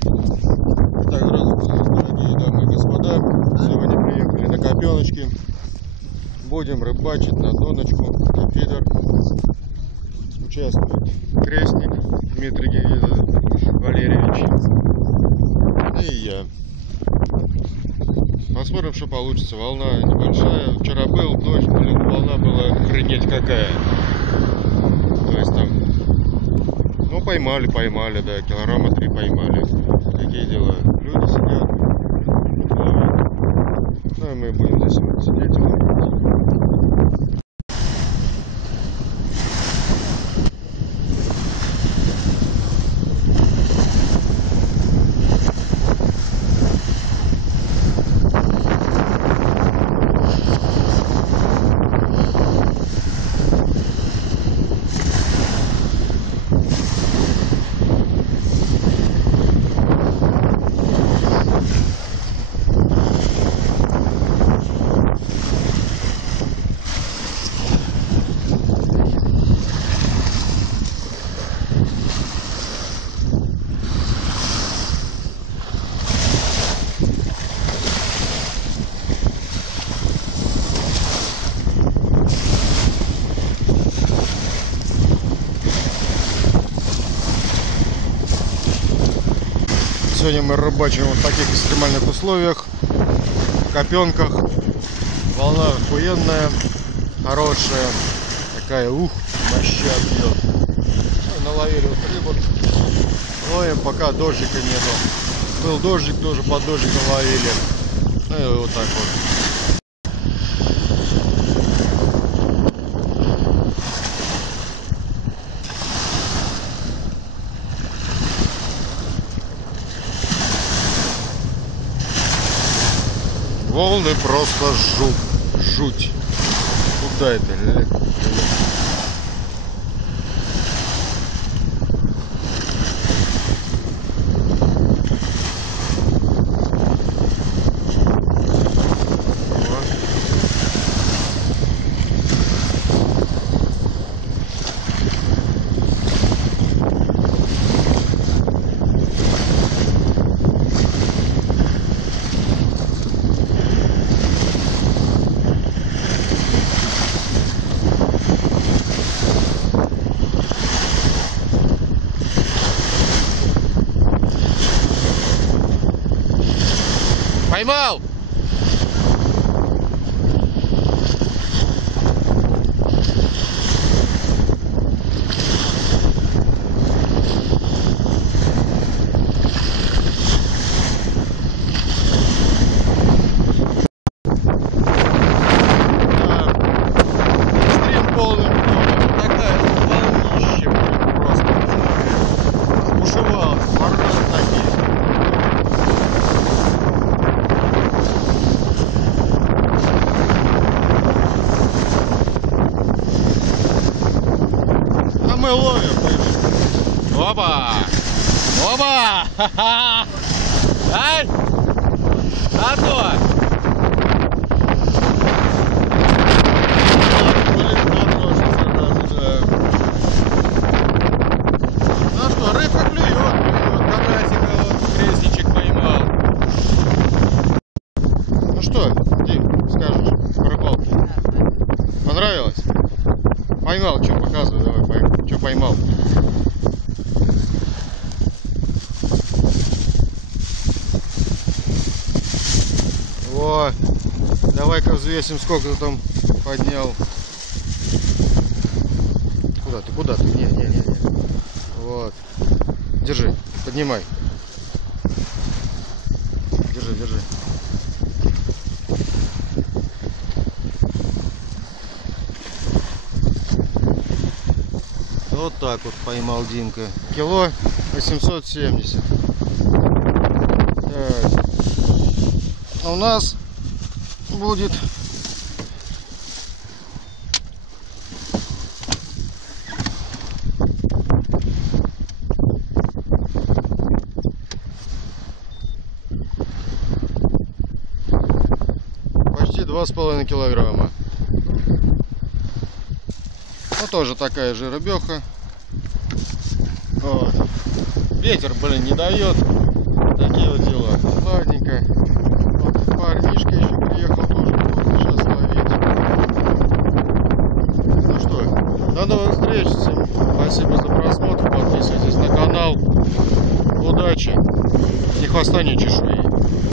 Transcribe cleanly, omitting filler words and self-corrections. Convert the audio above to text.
Так, здравствуйте, дорогие дамы и господа. Сегодня приехали на Копеночки. Будем рыбачить на доночку, на фидер. Участвует крестник Дмитрий Валерьевич и я. Посмотрим, что получится. Волна небольшая. Вчера был дождь, блин, волна была охренеть какая. То есть там, ну, поймали, да, килограмма 3 поймали. Такие дела. Люди сидят, ловят. Ну и мы будем здесь вот сидеть и ловить. Сегодня мы рыбачим в таких экстремальных условиях, в Копенках. Волна охуенная, хорошая, такая, моща бьет. Наловили вот рыбу, ловим, пока дождика нету. Был дождик, тоже под дождиком ловили. Ну и вот так вот. Волны просто жуть. Куда это? Поймал! Стрим полный. Такая волнища просто. Бушевалась. Морозы такие. Мы ловим. Опа! Опа! Ха-ха! Ай! А то! Ну что, рыбка клюет. Карасика, вот, крестничек поймал. Ну что, Дим, скажешь по рыбалке? Понравилось? Поймал, что, показывай, давай, что поймал. Во, давай-ка взвесим, сколько ты там поднял. Куда ты? Не. Вот. Держи, поднимай. Держи. Вот так вот поймал Димка. Кило 870. Так. А у нас будет почти 2,5 килограмма. Ну, тоже такая же рыбеха. Вот. Ветер, блин, не дает. Такие вот дела. Ладненько. Вот парнишка еще приехал, тоже будет сейчас ловить. Ну что, до новых встреч. Всем спасибо за просмотр. Подписывайтесь на канал. Удачи. Ни хвоста, ни чешуи.